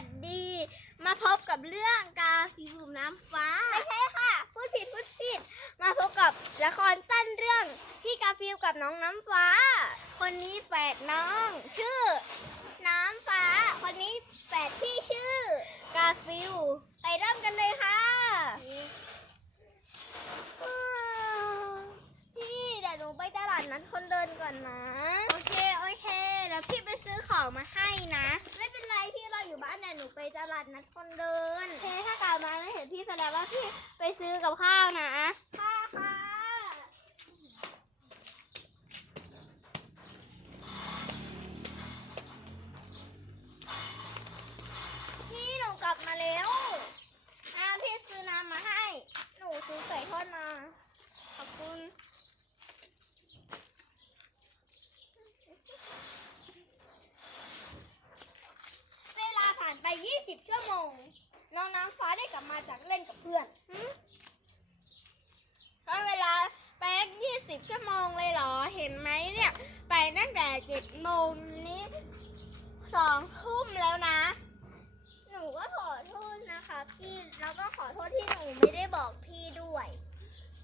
วัสดี มาพบกับเรื่องกาฟิวน้ำฟ้า ไม่ใช่ค่ะ พูดผิดพูดผิด มาพบกับละครสั้นเรื่องพี่กาฟิวกับน้องน้ำฟ้า คนนี้แฝดน้อง ชื่อ น้ำฟ้า คนนี้แฝดพี่ชื่อ กาฟิว ไปเริ่มกันเลยค่ะอ้าวพี่เดี๋ยวหนูไป ตลาดนัดคนเดินก่อนนะ โอเค โอเค แล้วพี่ไปซื้อของมาให้นะ ไม่เป็นไรพี่เราอยู่บ้านแต่หนูไปตลาดนัดคนเดินโอเคถ้ากลับมาแล้วเห็นพี่แสดงว่าพี่ไปซื้อกับข้าวนะค่ะค่ะพี่หนูกลับมาแล้วอ่าพี่ซื้อน้ำมาให้ หนูซื้อไก่ทอดมา ขอบคุณ เวลาผ่านไป 20 ชั่วโมง น้องน้ำฟ้าได้กลับมาจากเล่นกับเพื่อนหืมเพราะเวลาไป20ชั่วโมงเลยเหรอ เห็นไหมเนี่ย ไปตั้งแต่7โมงนี้สองทุ่มแล้วนะ หนูก็ขอโทษนะคะพี่ แล้วก็ขอโทษที่หนูไม่ได้บอกพี่ด้วย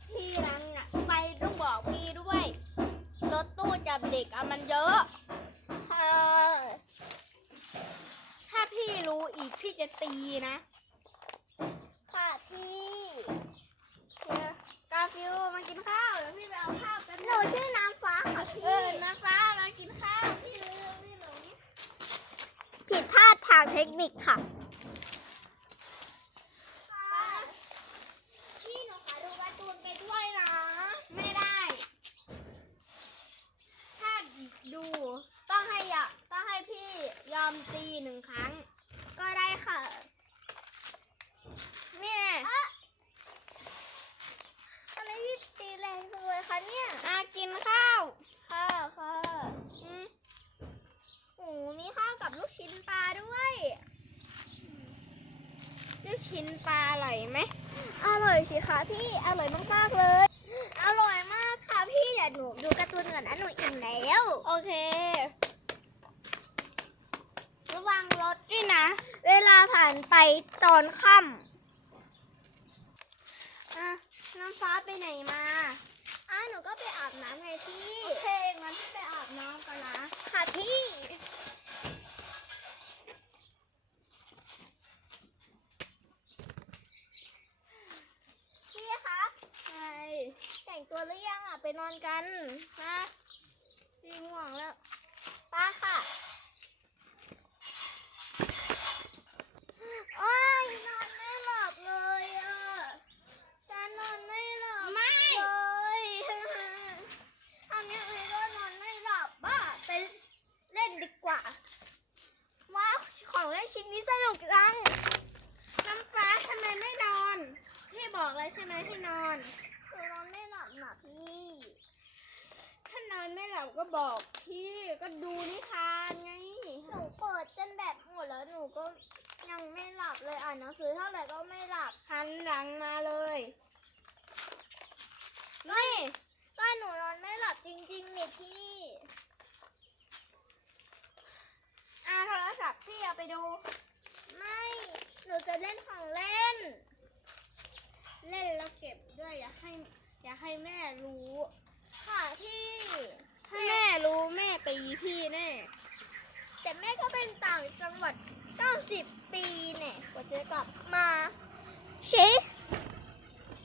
พี่รังอะไปต้องบอกพี่ด้วย รถตู้จับเด็กอะมันเยอะค่ะถ้าพี่รู้อีกพี่จะตีนะพี่เนี่ยกาฟิวมากินข้าวเดี๋ยวพี่ไปเอาข้าวกันหนูชื่อน้ำฟ้าค่ะ น้ำฟ้ามากินข้าวพี่ลืมพี่หลงผิดพลาดทางเทคนิคค่ะ พี่หนูขอดูการ์ตูนไปด้วยนะ ไม่ได้ ถ้าดู ต้องให้ยะต้องให้พี่ยอมตีหนึ่งครั้ง ก็ได้ค่ะ นี่แน่ทำไมพี่ตีแรงจังเลยคะเนี่ยอากินข้าว ค่ะค่ะอืมโอ้มีข้าวกับ ลูกชิ้นปลาด้วย ลูกชิ้นปลาอร่อยไหม อร่อยสิคะพี่ อร่อยมากๆเลย อร่อยมากค่ะพี่เดี๋ยวหนูดูการ์ตูนก่อนนะหนูอิ่มแล้ว โอเค ระวังรถด้วยนะ เวลาผ่านไปตอนค่ำอะน้ำฟ้าไปไหนมาอะหนูก็ไปอาบน้ำไงพี่ โอเคงั้นพี่ไปอาบน้ำกันนะ ค่ะพี่พี่คะใช่แต่งตัวหรือยังอะ ไปนอนกันฮะพี่ง่วงแล้วป้าค่ะโอ้ยนอนไม่หลับเลยอะจะนอนไม่หลับไม่เลยทำยังไงก็นอนไม่หลับบ้าไปเล่นดีกว่า ว้าวของเล่นชิ้นนี้สนุกจังน้ำฟ้าทำไมไม่นอน พี่บอกเลยใช่ไหมให้นอน นอนไม่หลับนะพี่ ถ้านอนไม่หลับก็บอกพี่ ก็ดูนิทานไง หนูเปิดจนแบบหมดแล้วหนูก็ยังไม่หลับเลยอ่านหนังสือเท่าไหร่ก็ไม่หลับหันหลังมาเลยนี่ก็หนูนอนไม่หลับจริงๆนี่พี่อ่าโทรศัพท์พี่เอาไปดู ไม่ หนูจะเล่นของเล่น เล่นแล้ว บด้วย อย่าให้ อย่าให้แม่รู้ ค่ะพี่ถ้าแม่รู้แม่ตีพี่แน่ แต่แม่ก็เป็นต่างจังหวัด 90 ปีเนี่ยกว่าจะกลับมาชิ